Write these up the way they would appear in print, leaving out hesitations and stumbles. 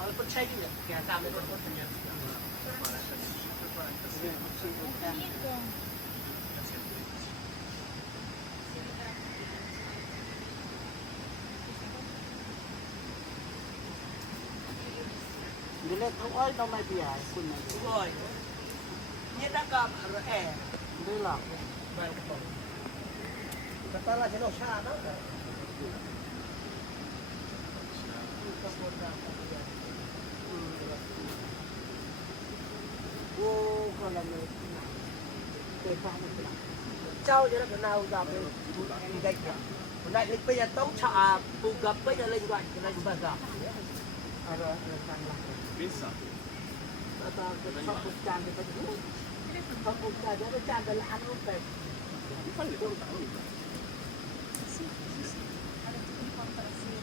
Kalau percaya dia, kita kami pun punya. Bila tu oi no mai biar kun mai. Oi. Ni dah kap Bila. Bang kepong. Kata lah jenuh syah dah. Oh, kalau ni. Depan ni. Cháu cho nó cái nào gặp đi gạch kìa. Này lịch bây giờ tống chợ phụ gặp bây giờ lên gọi cái này cũng gặp. Ada tang lah. Bisa. Atau kita bukan di situ. Kita bukan jadi jangan lahan rumput.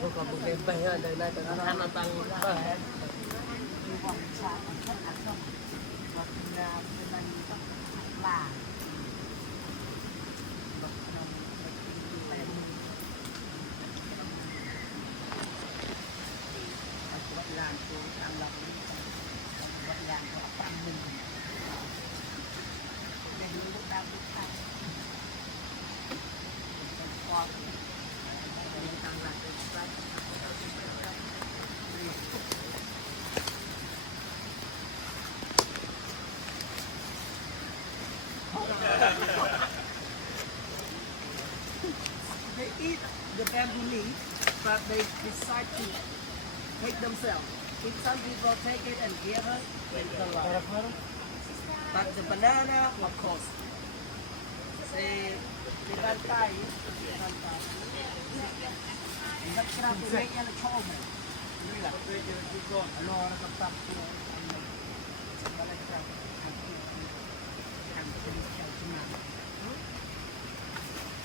Không còn một cái bây giờ đời này tao ăn nó tăng. Vòng chạm rất là rộng. Và nhà bên này là làm tôi làm lọc vậy làm cho tăng mình để những lúc đau lúc thay qua tăng lại they eat the bamboo leaf, but they decide to take themselves. If some people take it and give it, it's a lot. But the banana, of course, they bantai, That's not the way you told me. Hello, I'm a top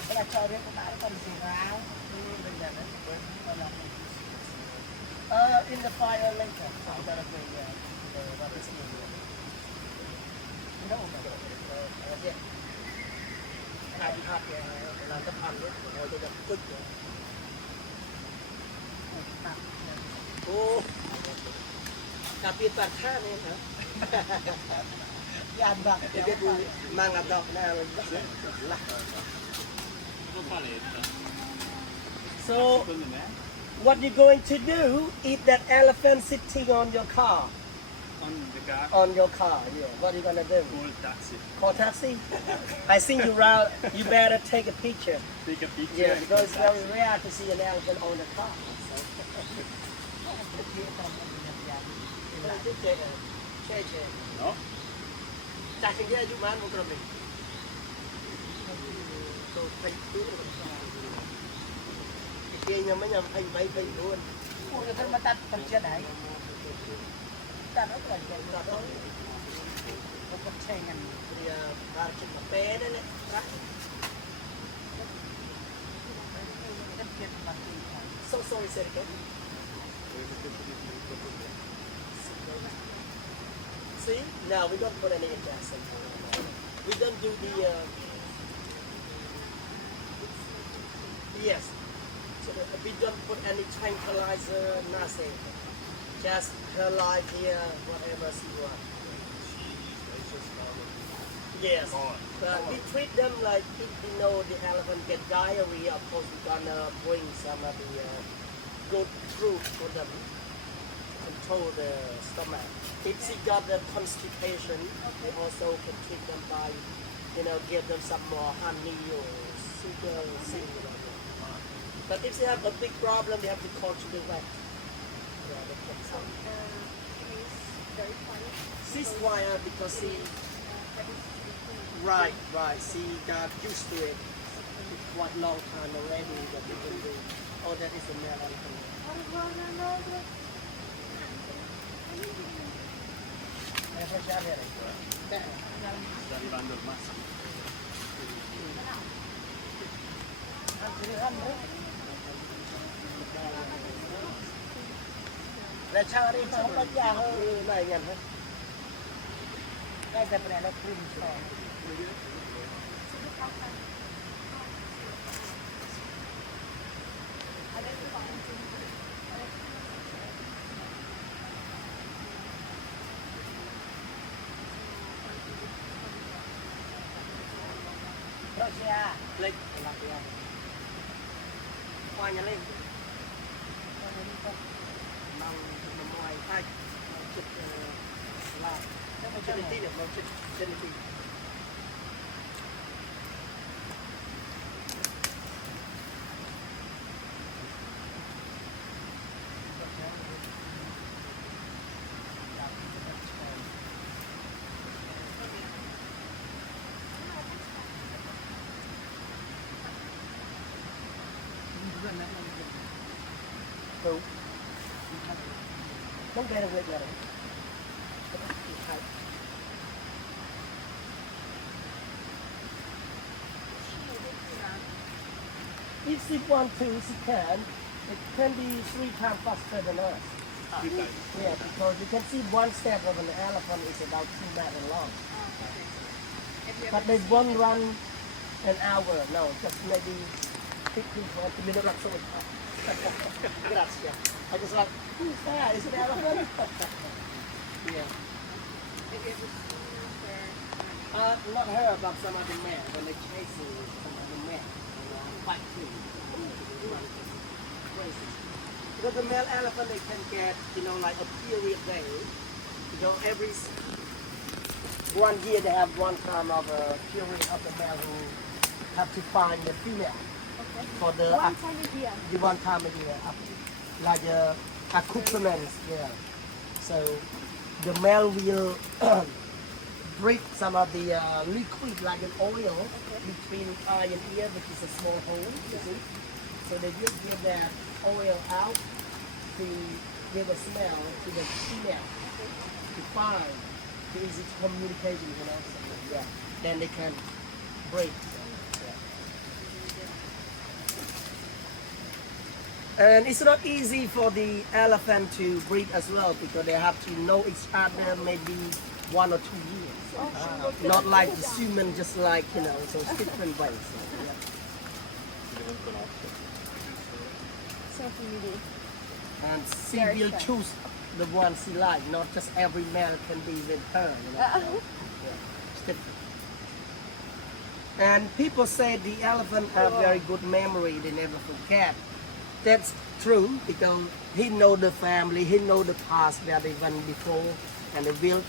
Cái chơi đấy cũng đã cần gì ráo. In the fire later. I'm gonna bring what is here. No, yeah. I'm happy. Là tập ăn đấy, ngồi tôi đập cứt rồi. Tapi parkha này hả? Dạ vâng. Cái tôi mang ngập đọc nào là. So, what you going to do if that elephant sitting on your car? On the car. On your car, yeah. What are you gonna do? Call taxi. Call taxi? I think you better take a picture. Take a picture. Yeah, because it's very rare to see an elephant on the car. No? Chắc cái gì mà ăn một cái gì? Tôi thấy đúng rồi. Kia nhưng mà nhầm anh bay bay luôn. Ủa cái mà tắt phần trên đấy. Tắt nó là gì đó thôi. Nó có xe ngành. Thì vào chụp cà phê đấy này. So sorry, say it again. See? No, we don't put any injection. We don't do the. Yes. So we don't put any tranquilizer, nothing. Just her life here, whatever she wants. Yes. But we treat them like if we know the elephant get diarrhea, of course we're gonna bring some of the good fruit for them to control the stomach. If she got the constipation, we also can treat them by, give them some more honey or sugar or something like that. But if they have a big problem, they have to call to the vet. Yeah, they can some. She's quiet because she. Right. She got used to it. It's quite long time already that we can do. Oh, that is a male elephant. Sta arrivando il maschio. Là sao đi không có già hơn này nhận hết. Cái tập này nó phun sỏi. Blake là cái khoa nhà lên mang nằm ngoài tay mang chụp là trên đi được mang chụp trên đi đúng không cái là việc là if she want to, she can. It can be 3 times faster than us. Yeah, because you can see one step of an elephant is about 2 meters long. But they won't run an hour. No, just maybe 15 minutes or so. Gracias. I was like, who's that? Is it an elephant? Yeah. Not her, but some other man when they chasing some other man. Fighting. Crazy. Because the male elephant they can get, like a period day. Every 1 year they have one time of a period of the male who have to find the female. Okay. For the One time a year. the one time a year, like accoutrements, yeah. So the male will break some of the liquid like an oil between eye and ear, which is a small hole, you see. So they just give that oil out to give a smell to the female to find, to easy communication, So, yeah. Then they can break. And it's not easy for the elephant to breed as well because they have to know each other maybe 1 or 2 years. Not like the human, just like, so it's different ways. Yeah. So really. And she Very will fair. choose the one she likes, not just every male can be with her. So, it's different. And people say the elephant have very good memory, they never forget. That's true because he know the family, he know the past where they went before, and they will.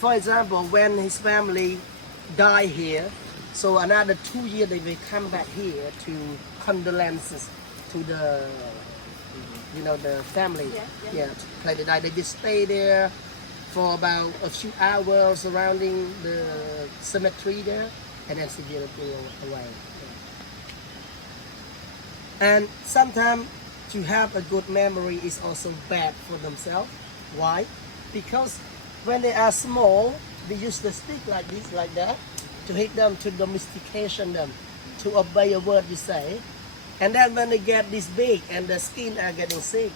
For example, when his family die here, so another 2 years they will come back here to condolences to the, the family. Yeah. To play the die. They just stay there for about a few hours surrounding the cemetery there, and then they will go away. And sometimes to have a good memory is also bad for themselves. Why? Because when they are small, they use the stick like this, like that, to hit them, to domestication them, to obey a word you say. And then when they get this big and the skin are getting sick,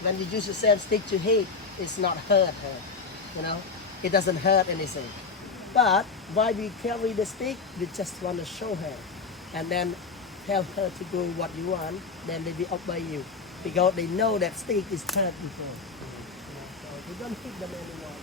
when you use the same stick to hit, it's not hurt her. It doesn't hurt anything. But why we carry the stick? We just want to show her. And then tell her to do what you want, then they will obey you because they know that stick is hurt before. So you don't hit them anymore.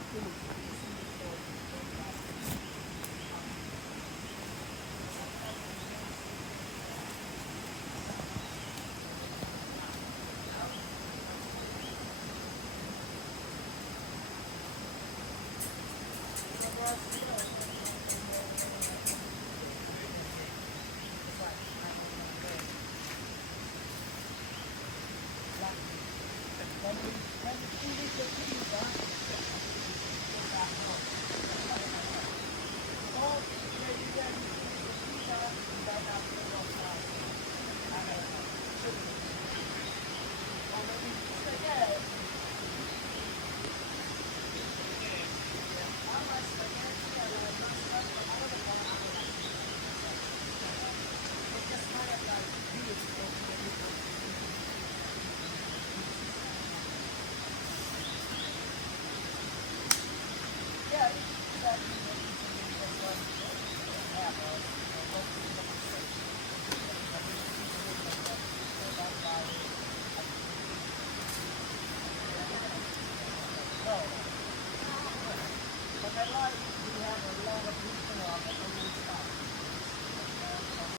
But I like we have a lot of